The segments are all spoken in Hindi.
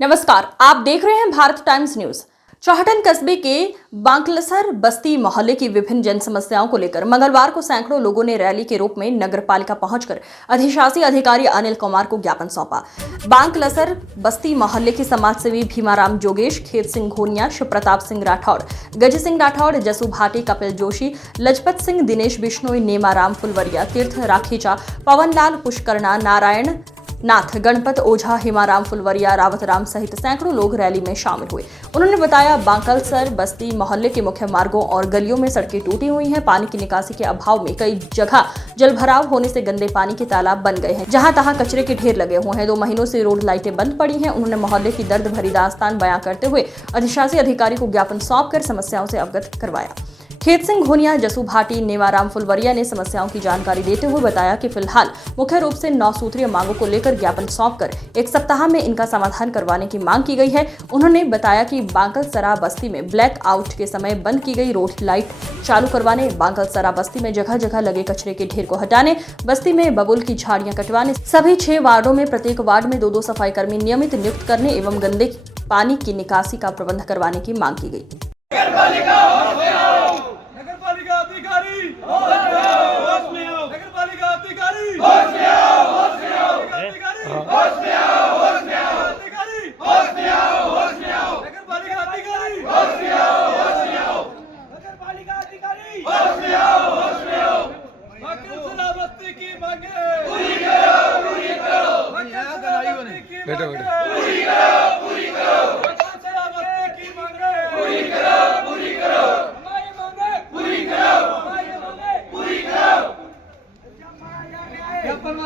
नमस्कार, आप देख रहे हैं भारत टाइम्स न्यूज। चौहटन कस्बे के बांकलसर बस्ती मोहल्ले की विभिन्न जन समस्याओं को लेकर मंगलवार को सैकड़ों लोगों ने रैली के रूप में नगर पालिका पहुंचकर अधिशासी अधिकारी अनिल कुमार को ज्ञापन सौंपा। बांकलसर बस्ती मोहल्ले के समाजसेवी भीमाराम जोगेश, खेत सिंह घोनिया, शिवप्रताप सिंह राठौड़, गज सिंह राठौड़, जसू भाटी, कपिल जोशी, लजपत सिंह, दिनेश बिश्नोई, नेमाराम फुलवरिया, तीर्थ राखेचा, पवनलाल पुष्करणा, नारायण नाथ, गणपत ओझा, हिमाराम फुलवरिया, रावतराम सहित सैकड़ों लोग रैली में शामिल हुए। उन्होंने बताया, बांकलसर बस्ती मोहल्ले के मुख्य मार्गों और गलियों में सड़कें टूटी हुई हैं। पानी की निकासी के अभाव में कई जगह जलभराव होने से गंदे पानी के तालाब बन गए हैं, जहां तहां कचरे के ढेर लगे हुए हैं। 2 महीनों से रोड लाइटें बंद पड़ी हैं। उन्होंने मोहल्ले की दर्द भरी दास्तान बयां करते हुए अधिशासी अधिकारी को ज्ञापन सौंपकर समस्याओं से अवगत करवाया। खेत सिंह घोनिया, जसू भाटी, नेवाराम फुलवरिया ने समस्याओं की जानकारी देते हुए बताया कि फिलहाल मुख्य रूप से 9 सूत्रीय मांगों को लेकर ज्ञापन सौंपकर 1 सप्ताह में इनका समाधान करवाने की मांग की गई है। उन्होंने बताया कि बांकलसरा बस्ती में ब्लैक आउट के समय बंद की गई रोड लाइट चालू करवाने, बांकलसरा बस्ती में जगह जगह लगे कचरे के ढेर को हटाने, बस्ती में बबुल की झाड़ियां कटवाने, सभी 6 वार्डों में प्रत्येक वार्ड में 2-2 सफाई कर्मी नियमित नियुक्त करने एवं गंदे पानी की निकासी का प्रबंध करवाने की मांग की गई। बैठो बैठो।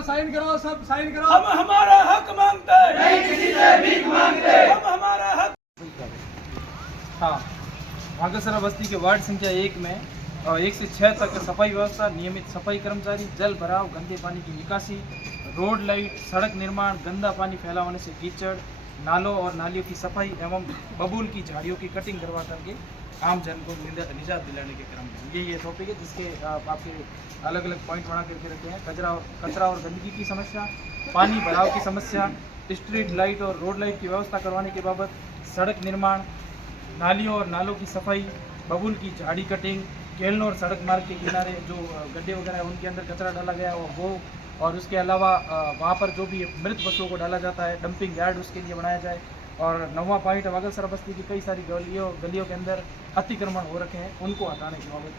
साइन करो, सब साइन करो। हम हमारा हक मांगते हैं, नहीं किसी से भीख मांगते। हम हमारा हक। हाँ, बांकलसरा बस्ती के वार्ड संख्या 1 में 1 से 6 तक सफाई व्यवस्था, नियमित सफाई कर्मचारी, जल भराव, गंदे पानी की निकासी, रोड लाइट, सड़क निर्माण, गंदा पानी फैला होने से कीचड़, नालों और नालियों की सफाई एवं बबूल की झाड़ियों की कटिंग करवा करके आम जन को निजात दिलाने के क्रम में ये टॉपिक है, जिसके आपके अलग अलग पॉइंट बना करके रखे हैं। कचरा और गंदगी की समस्या, पानी भराव की समस्या, स्ट्रीट लाइट और रोड लाइट की व्यवस्था करवाने के बाबत, सड़क निर्माण, नालियों और नालों की सफाई, बबूल की झाड़ी कटिंग, केलनों और सड़क मार्ग के किनारे जो गड्ढे वगैरह है उनके अंदर कचरा डाला गया वो, और उसके अलावा वहाँ पर जो भी मृत पशुओं को डाला जाता है, डंपिंग यार्ड उसके लिए बनाया जाए। और 9वां पॉइंट बांकलसरा बस्ती की कई सारी गलियों के अंदर अतिक्रमण हो रखे हैं, उनको हटाने के बाबत।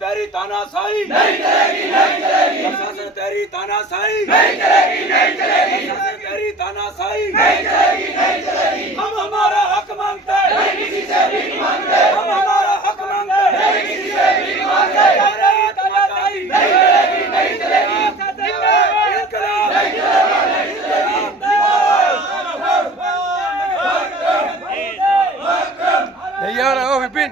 तेरी तानाशाही नहीं चलेगी, नहीं चलेगी। प्रशासन तेरी तानाशाही नहीं चलेगी, नहीं चलेगी। प्रशासन तेरी तानाशाही नहीं चलेगी, नहीं चलेगी। हम हमारा हक मांगते हैं, नहीं किसी से भीख मांगते। हम हमारा हक मांगते हैं, नहीं किसी से भीख मांगते। तेरी तानाशाही नहीं चलेगी, नहीं चलेगी। इनकलाब नहीं चलेगा, नहीं चलेगी। नहीं आ रहा हो विपिन।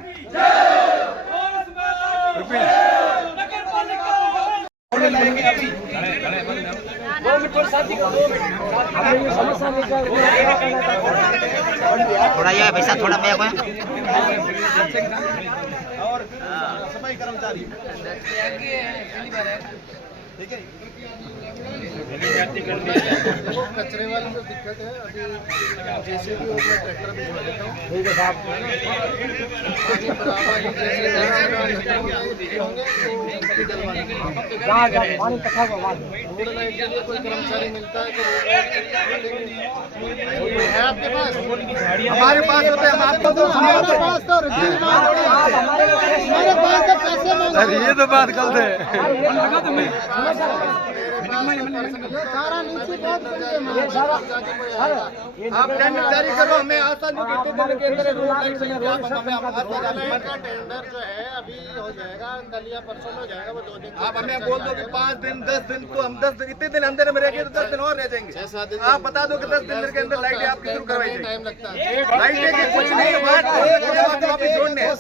थोड़ा ये पैसा थोड़ा मैं और सफाई कर्मचारी ठीक है। कचरे वाली जो दिक्कत है, अभी जेसीबी और मैं ट्रैक्टर भिजवा देता हूँ। ठीक है साहब। रोड लाइट के लिए कोई कर्मचारी मिलता है तो है आपके पास? हमारे पास होते हैं, हम आपको दो। हमारे पास तो पैसे अरे ये तो बात गलत है। आप टेंडर जारी करो, हमें आशा नहीं कितने दिन के अंदर रोड लाइट से आप हमें का टेंडर जो है अभी हो जाएगा, कल या परसों में हो जाएगा, वो 2 दिन। आप हमें बोल दो कि 5 दिन 10 दिन, तो हम 10 दिन इतने दिन अंदर में रहेंगे तो 10 दिन और रह जाएंगे। 6-7 दिन आप बता दो कि 10 दिन के अंदर लाइटें आपकी शुरू करवाई जाएंगी। टाइम लगता है। लाइटें की कुछ नहीं है, बात वापस जोड़ने हैं।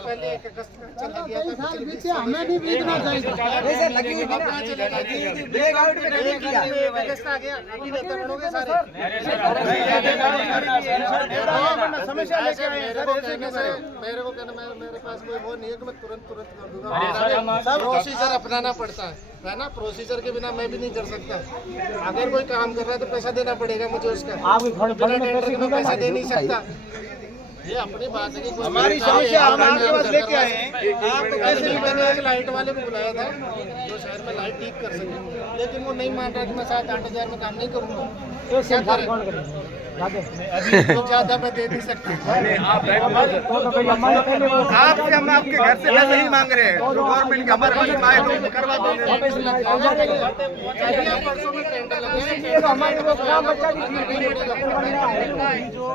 पहले 1 अगस्त में चला गया था, हमें भी बीतना चाहिए। आ गया, अभी नेता बनोगे सारे। समस्या लेके आए हैं। मेरे को कहना, मेरे पास कोई वो नहीं है कि मैं तुरंत कर दूंगा। प्रोसीजर अपनाना पड़ता है ना, प्रोसीजर के बिना मैं भी नहीं कर सकता। अगर कोई काम कर रहा है तो पैसा देना पड़ेगा मुझे उसका, बिना टेंडर के मैं पैसा दे नहीं सकता। ये अपनी बात है कि हमारी समस्या हम आपके पास लेके आए हैं। आप कैसे भी मैंने एक लाइट वाले को बुलाया था जो शहर में लाइट ठीक कर सके, लेकिन वो नहीं मान रहा कि मैं 7-8 हज़ार में काम नहीं करूँगा। क्या करें? तो ज़्यादा मैं दे नहीं सकता। आपसे हम आपके घर से पैसे नहीं मांग रहे हैं, जो गवर्नमेंट के हमारे पास आए तो करवा देंगे। परसों में टेंडर लगे जो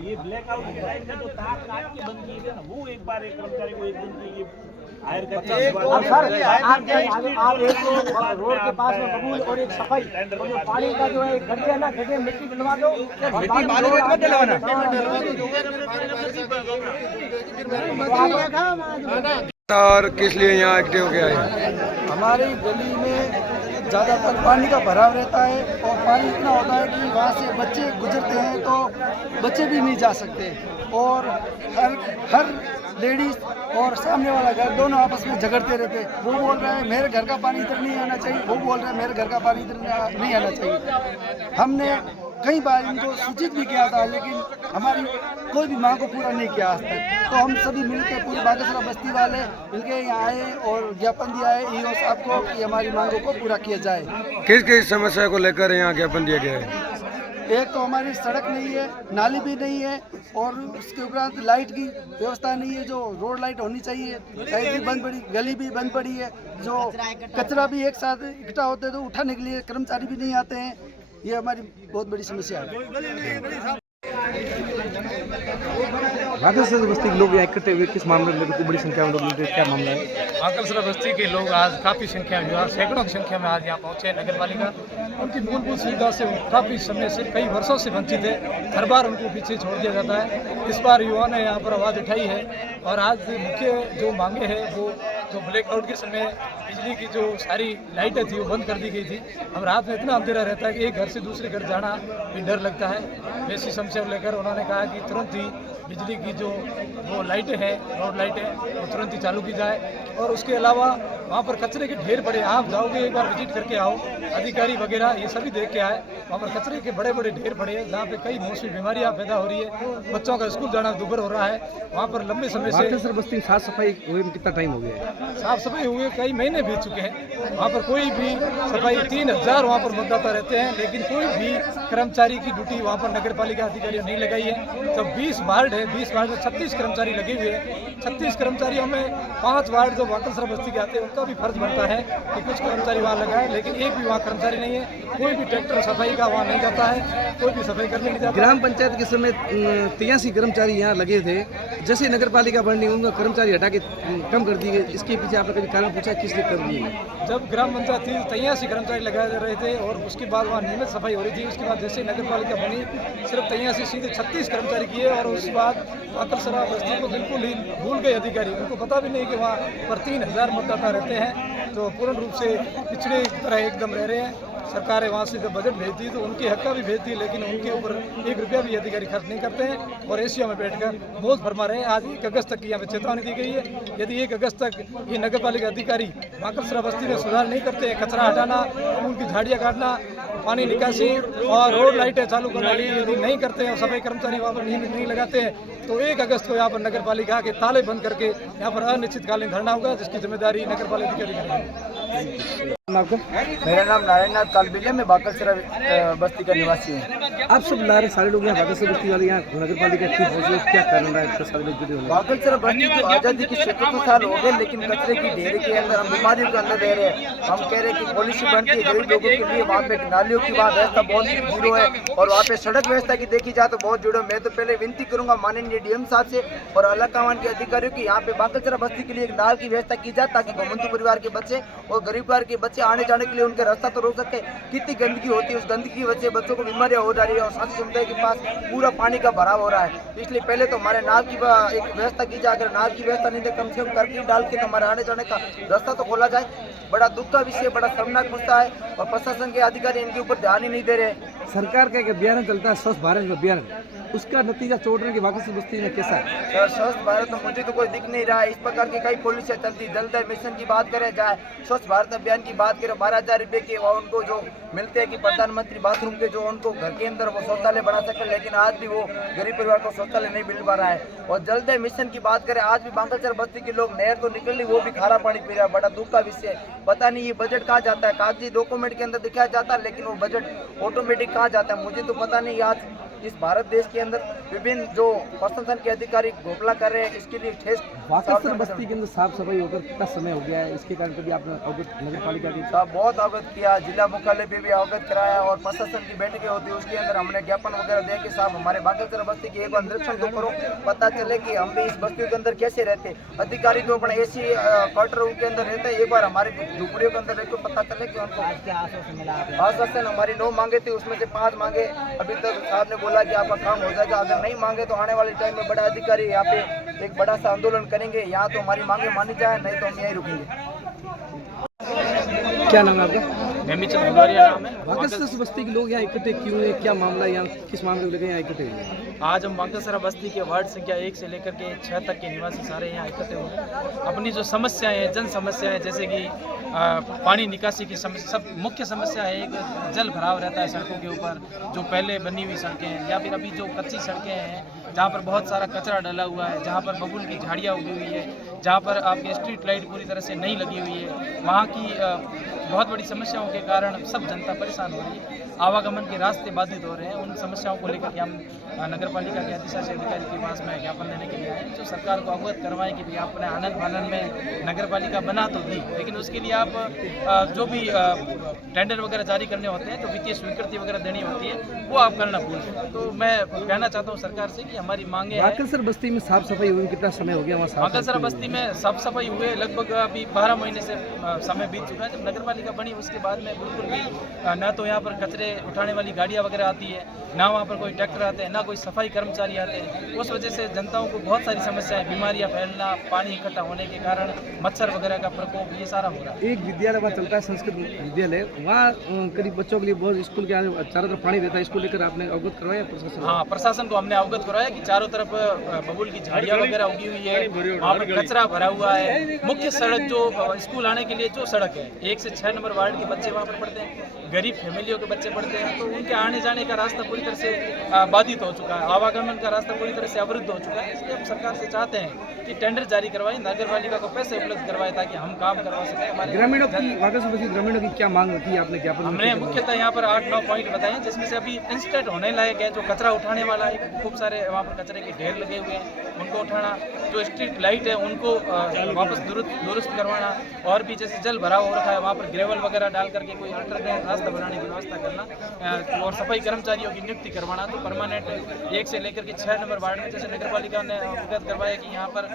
ये ब्लैकआउट के टाइम में जो तार काट के बंद की गई ना, वो एक बार एक कर्मचारी को 1 दिन के लिए हायर करके आप एक रोड के पास में बबूल और एक सफाई और जो पानी का जो है गड्ढे है ना, गड्ढे मिट्टी डलवा दो, मिट्टी बालू मत डलवाना। और किस लिए यहाँ एक्टिव हो गया है? हमारी गली में ज़्यादातर पानी का भराव रहता है और पानी इतना होता है कि वहाँ से बच्चे गुजरते हैं तो बच्चे भी नहीं जा सकते, और हर लेडीज़ और सामने वाला घर दोनों आपस में झगड़ते रहते। वो बोल रहे हैं मेरे घर का पानी इधर नहीं आना चाहिए, वो बोल रहे हैं मेरे घर का पानी इधर नहीं आना चाहिए। हमने कई बार इनको सूचित भी किया था, लेकिन हमारी कोई भी मांग को पूरा नहीं किया आज तक। तो हम सभी मिलकर पूरे बागेश्वर बस्ती वाले मिलकर यहाँ आए और ज्ञापन दिया है ईओ साहब को कि हमारी मांगों को पूरा किया जाए। किस किस समस्या को लेकर यहाँ ज्ञापन दिया गया है? एक तो हमारी सड़क नहीं है, नाली भी नहीं है, और उसके उपरांत लाइट की व्यवस्था नहीं है। जो रोड लाइट होनी चाहिए लाइट भी बंद पड़ी, गली भी बंद पड़ी है। जो कचरा भी एक साथ इकट्ठा होते हैं तो उठाने के लिए कर्मचारी भी नहीं आते हैं। ये हमारी बहुत बड़ी समस्या है। बागेश्वर बस्ती के लोग यहाँ इकट्ठे हुए, किस मामले में बड़ी संख्या में लोग मिले, क्या मामला है? बागेश्वर बस्ती के लोग आज काफ़ी संख्या में, सैकड़ों की संख्या में आज यहाँ पहुँचे। नगर पालिका उनकी मूलभूत सुविधा से काफ़ी समय से, कई वर्षों से वंचित है। हर बार उनको पीछे छोड़ दिया जाता है। इस बार युवा ने यहाँ पर आवाज़ उठाई है और आज मुख्य जो मांगे हैं वो जो ब्लैकआउट के समय बिजली की जो सारी लाइटें थी वो बंद कर दी गई थी। अब रात में इतना अंधेरा रहता है कि एक घर से दूसरे घर जाना भी डर लगता है। ऐसी समस्या को लेकर उन्होंने कहा कि तुरंत ही बिजली की जो वो लाइटें हैं, रोड लाइटें, वो तुरंत ही चालू की जाए। और उसके अलावा वहाँ पर कचरे के ढेर पड़े, आप जाओगे एक बार विजिट करके आओ, अधिकारी वगैरह ये सभी देख के आए। वहाँ पर कचरे के बड़े बड़े ढेर पड़े हैं जहाँ पे कई मौसमी बीमारियाँ पैदा हो रही है, बच्चों का स्कूल जाना दुभर हो रहा है। वहाँ पर लंबे समय से बागेश्वर बस्ती में साफ सफाई हुए में कितना टाइम हो गया है? साफ सफाई हुए कई महीने बीत चुके हैं। वहाँ पर कोई भी सफाई, 3000 वहाँ पर मतदाता रहते हैं, लेकिन कोई भी कर्मचारी की ड्यूटी वहाँ पर नगर पालिका अधिकारियों ने नहीं लगाई है। तो 20 वार्ड है, 20 वार्ड में 36 कर्मचारी लगे हुए हैं। 36 कर्मचारियों में 5 वार्ड जो बागेश्वर बस्ती के आते हैं उनका भी फर्ज बनता है कि कुछ कर्मचारी वहाँ लगाए, लेकिन एक भी वहाँ कर्मचारी नहीं है। कोई भी ट्रैक्टर सफाई का वहाँ नहीं जाता है, कोई भी सफाई करने नहीं जाता। ग्राम पंचायत के समय 83 कर्मचारी यहाँ लगे थे, जैसे नगर पालिका बननी उनका कर्मचारी हटा के कम कर दिए। इसके पीछे आपने कभी कारण पूछा किस लिए कर दिए? जब ग्राम पंचायत थी 83 कर्मचारी लगाए जा रहे थे और उसके बाद वहाँ नियमित सफाई हो रही थी। उसके बाद जैसे नगर पालिका बनी सिर्फ 83 सीधे 36 कर्मचारी किए और उसके बाद बागेश्वर बस्ती को बिल्कुल ही भूल गए अधिकारी। उनको पता भी नहीं कि वहाँ पर 3000 मतदाता रहते हैं, तो पूर्ण रूप से पिछड़े की तरह एकदम रह रहे हैं। सरकारें वहाँ से जब बजट भेजती है तो उनके हक का भी भेजती है, लेकिन उनके ऊपर 1 रुपया भी अधिकारी खर्च नहीं करते हैं और एशिया में बैठकर बहुत फरमा रहे हैं। आज 1 अगस्त तक की यहाँ पे चेतावनी दी गई है। यदि 1 अगस्त तक ये नगर पालिका अधिकारी बागेश्वर बस्ती में सुधार नहीं करते हैं, कचरा हटाना, फूल की झाड़ियाँ काटना, पानी निकासी और रोड लाइटें चालू करना यदि नहीं करते हैं और सफाई कर्मचारी वहाँ पर नियमित नहीं लगाते हैं, तो 1 अगस्त को यहाँ पर नगर पालिका के ताले बंद करके यहाँ पर अनिश्चितकालीन धरना होगा, जिसकी जिम्मेदारी नगर पालिका अधिकारी करेंगे। मेरा नाम नारायण नाथ कालबिले, मैं बागेश्वर बस्ती का निवासी हूँ। आप सब ला रहे सारे लोग यहाँ बागेश्वर बस्ती वाले यहाँ नगर पालिका की पहुँचे, क्या कारण रहा है सारे लोग जुड़े होने? बागेश्वर बस्ती को आज़ादी की 77 साल हो गए, लेकिन कचरे की ढेर के अंदर हम बीमारियों के अंदर रह रहे हैं। हम कह रहे हैं कि पॉलिसी बनती है गरीब लोगों के लिए, वहाँ पे नालियों की वहाँ व्यवस्था बहुत जीरो है, और वहाँ पे सड़क व्यवस्था की देखी जाए तो बहुत जीरो। मैं तो पहले विनती करूंगा माननीय डीएम साहब से और अलाकावान के अधिकारियों की यहाँ पे बागेश्वर बस्ती के लिए एक नाल की व्यवस्था की जाए, ताकि घुमंतु परिवार के बच्चे और गरीब परिवार के बच्चे आने जाने के लिए उनके रास्ता तो रोक सकते। कितनी गंदगी होती है, उस गंदगी की वजह से बच्चों को बीमारियां हो रही है और साथी समुदाय के पास पूरा पानी का भराव हो रहा है। इसलिए पहले तो हमारे नाव की एक व्यवस्था की जाए, अगर नाव की व्यवस्था नहीं तो कम से कम करके डाल के हमारे आने जाने का रास्ता तो खोला जाए। बड़ा दुख का विषय, बड़ा शर्मनाक मुद्दा है और प्रशासन के अधिकारी इनके ऊपर ध्यान ही नहीं दे रहे। सरकार का एक अभियान चलता है स्वच्छ भारत अभियान, उसका नतीजा चोट रहे कि बागेश्वर बस्ती में कैसा है? सर स्वच्छ भारत तो मुझे तो कोई दिख नहीं रहा है। इस प्रकार की कई पॉलिसियाँ चलती, जल जीवन मिशन की बात करें जाए, स्वच्छ भारत अभियान की बात करें, 12,000 रुपये के उनको जो मिलते हैं कि प्रधानमंत्री बाथरूम के जो उनको घर के अंदर वो शौचालय बना सके, लेकिन आज भी वो गरीब परिवार को शौचालय नहीं मिल पा रहा है। और जल जीवन मिशन की बात करें, आज भी बागेश्वर बस्ती के लोग नहर तो निकल ली, वो भी खारा पानी पी रहा है। बड़ा दुख का विषय है। पता नहीं ये बजट कहाँ जाता है, कागजी डॉक्यूमेंट के अंदर दिखाया जाता है, लेकिन वो बजट ऑटोमेटिक कहाँ जाता है मुझे तो पता नहीं। आज इस भारत देश के अंदर विभिन्न जो प्रशासन के अधिकारी घोपला कर रहे हैं, इसके लिए ठेस बागेश्वर बस्ती के अंदर साफ सफाई होकर कितना समय हो गया है, इसके कारण कभी आपने अवगत नगर पालिका की बहुत अवगत किया, जिला मुख्यालय पे भी अवगत कराया और प्रशासन की बैठकें होती है, उसके अंदर हमने ज्ञापन वगैरह दे के साहब हमारे बागेश्वर बस्ती की एक बार निरीक्षण तो करो, पता चले कि हम भी इस बस्तियों के अंदर कैसे रहते। अधिकारी तो अपने एसी क्वार्टर के अंदर रहते हैं, एक बार हमारे झुपड़ियों के अंदर रहते पता चले कि उनको आश्वासन हमारी 9 मांगे थी, उसमें से 5 मांगे अभी तक साहब ने बोला कि आपका काम हो जाएगा। अगर नहीं मांगे तो आने वाले टाइम में बड़ा अधिकारी यहाँ पे एक बड़ा सा आंदोलन करेंगे। यहाँ तो हमारी मांगे मानी जाए, नहीं तो हम यहीं रुकेंगे। क्या नाम है आपका? हेमीचंद भदौरिया नाम है। बागेश्वर बस्ती के लोग यहाँ इकट्ठे क्यों है, क्या मामला है यहाँ, किस मामले को लेकर यहाँ इकट्ठे हुए? आज हम बागेश्वर बस्ती के वार्ड संख्या 1 से लेकर के 6 तक के निवासी सारे यहाँ इकट्ठे हुए हैं। अपनी जो समस्याएं हैं, जन समस्याएं, जैसे कि पानी निकासी की समस्या, सब मुख्य समस्या है। एक जल भराव रहता है सड़कों के ऊपर, जो पहले बनी हुई सड़कें हैं या फिर अभी जो कच्ची सड़कें हैं जहाँ पर बहुत सारा कचरा डला हुआ है, जहाँ पर बबूल की झाड़ियाँ उगी हुई है, जहाँ पर आपकी स्ट्रीट लाइट पूरी तरह से नहीं लगी हुई है, वहाँ की बहुत बड़ी समस्याओं के कारण सब जनता परेशान हो रही है। आवागमन के रास्ते बाधित हो रहे हैं। उन समस्याओं को लेकर के हम नगर पालिका के अधिशासी अधिकारी के पास में ज्ञापन देने के लिए आए, जो सरकार को अवगत करवाएं कि भाई आपने आनंद फानन में नगर पालिका बना तो दी, लेकिन उसके लिए आप जो भी टेंडर वगैरह जारी करने होते हैं, तो वित्तीय स्वीकृति वगैरह देनी होती है, वो आप करना भूल गए। तो मैं कहना चाहता हूँ सरकार से कि हमारी मांगे बागेश्वर बस्ती में साफ सफाई हुई कितना समय हो गया वहाँ? बागेश्वर बस्ती में साफ सफाई हुए लगभग अभी 12 महीने से समय बीत चुका है। जब नगर पालिका बनी उसके बाद में बिल्कुल भी न तो यहाँ पर कचरे उठाने वाली गाड़ियाँ वगैरह आती है, ना वहाँ पर कोई ट्रैक्टर आते हैं, ना कोई सफाई कर्मचारी आते हैं। उस वजह से जनताओं को बहुत सारी समस्याएं, बीमारियां फैलना, पानी इकट्ठा होने के कारण मच्छर वगैरह का प्रकोप, ये सारा हो रहा है। एक विद्यालय वहाँ चलता है, संस्कृत विद्यालय, वहाँ करीब बच्चों के लिए बहुत स्कूल के चारों तरफ पानी रहता है, इसको लेकर आपने अवगत करवाया प्रशासन? हाँ, प्रशासन को हमने अवगत करवाया कि चारों तरफ बबूल की झाड़ियाँ वगैरह उगी हुई है, वहाँ पर कचरा भरा हुआ है। मुख्य सड़क जो स्कूल आने के लिए जो सड़क है, 1 से 6 नंबर वार्ड के बच्चे वहाँ पर पढ़ते हैं, गरीब फैमिलियों के बच्चे पढ़ते हैं, तो उनके आने जाने का रास्ता पूरी तरह से बाधित हो चुका है, आवागमन का रास्ता पूरी तरह से अवरुद्ध हो चुका है। इसलिए हम सरकार से चाहते हैं कि टेंडर जारी करवाएं, नगर पालिका को पैसे उपलब्ध करवाएं, ताकि हम काम करवा सकें। हमारे ग्रामीणों की बागेश्वर बस्ती ग्रामीणों की क्या मांग रखी है आपने ज्ञापन? हमने मुख्यतः यहाँ पर 8-9 पॉइंट बताए हैं, जिसमें से अभी इंस्टेंट होने लायक है। जो कचरा उठाने वाला है, खूब सारे वहाँ पर कचरे के ढेर लगे हुए हैं, उनको उठाना, जो स्ट्रीट लाइट है उनको वापस दुरुस्त करवाना, और भी जैसे जल भराव हो रखा है वहाँ पर ग्रेवल वगैरह डाल करके कोई अल्टरनेट रास्ता बनाने की व्यवस्था करना, और सफाई कर्मचारियों की नियुक्ति करवाना। तो परमानेंट 1 से लेकर के 6 नंबर वार्ड में, जैसे नगर पालिका ने अवगत करवाया कि यहाँ पर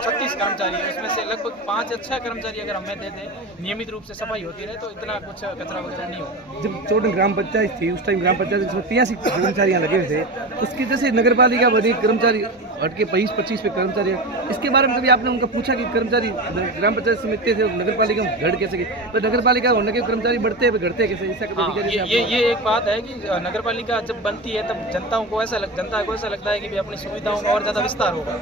36 कर्मचारी है, उसमें से लगभग 5 या 6 कर्मचारी अगर हमें दे दें, नियमित रूप से सफाई होती रहे, तो इतना कुछ कचरा वगैरह नहीं होगा। जब चोट ग्राम पंचायत थी, उस टाइम ग्राम पंचायत जिसमें 83 कर्मचारी यहाँ लगे हुए थे, उसके जैसे नगर पालिका बनी, कर्मचारी हटके 20-25 पे कर्मचारी, इसके बारे में कभी आपने उनका पूछा कि कर्मचारी ग्राम पंचायत समिति थे, नगर पालिका में घट कैसे गए? तो नगर पालिका होने के कर्मचारी बढ़ते हैं, घटते कैसे? ये एक बात है कि नगर पालिका जब बनती है तब जनता को ऐसा लगता है कि भाई अपनी सुविधाओं का और ज़्यादा विस्तार होगा,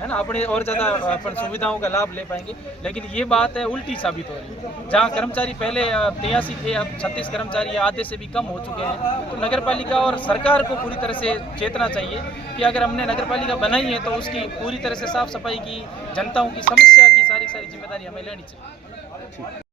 है ना, अपने और ज़्यादा अपन सुविधाओं का लाभ ले पाएंगे। लेकिन ये बात है उल्टी साबित हो रही है। जहाँ कर्मचारी पहले 83 थे, अब 36 कर्मचारी आधे से भी कम हो चुके हैं। तो नगर पालिका और सरकार को पूरी तरह से चेतना चाहिए कि अगर हमने नगर पालिका बनाई है तो उसकी पूरी तरह से साफ सफाई की, जनताओं की समस्या की सारी जिम्मेदारी हमें लेनी चाहिए।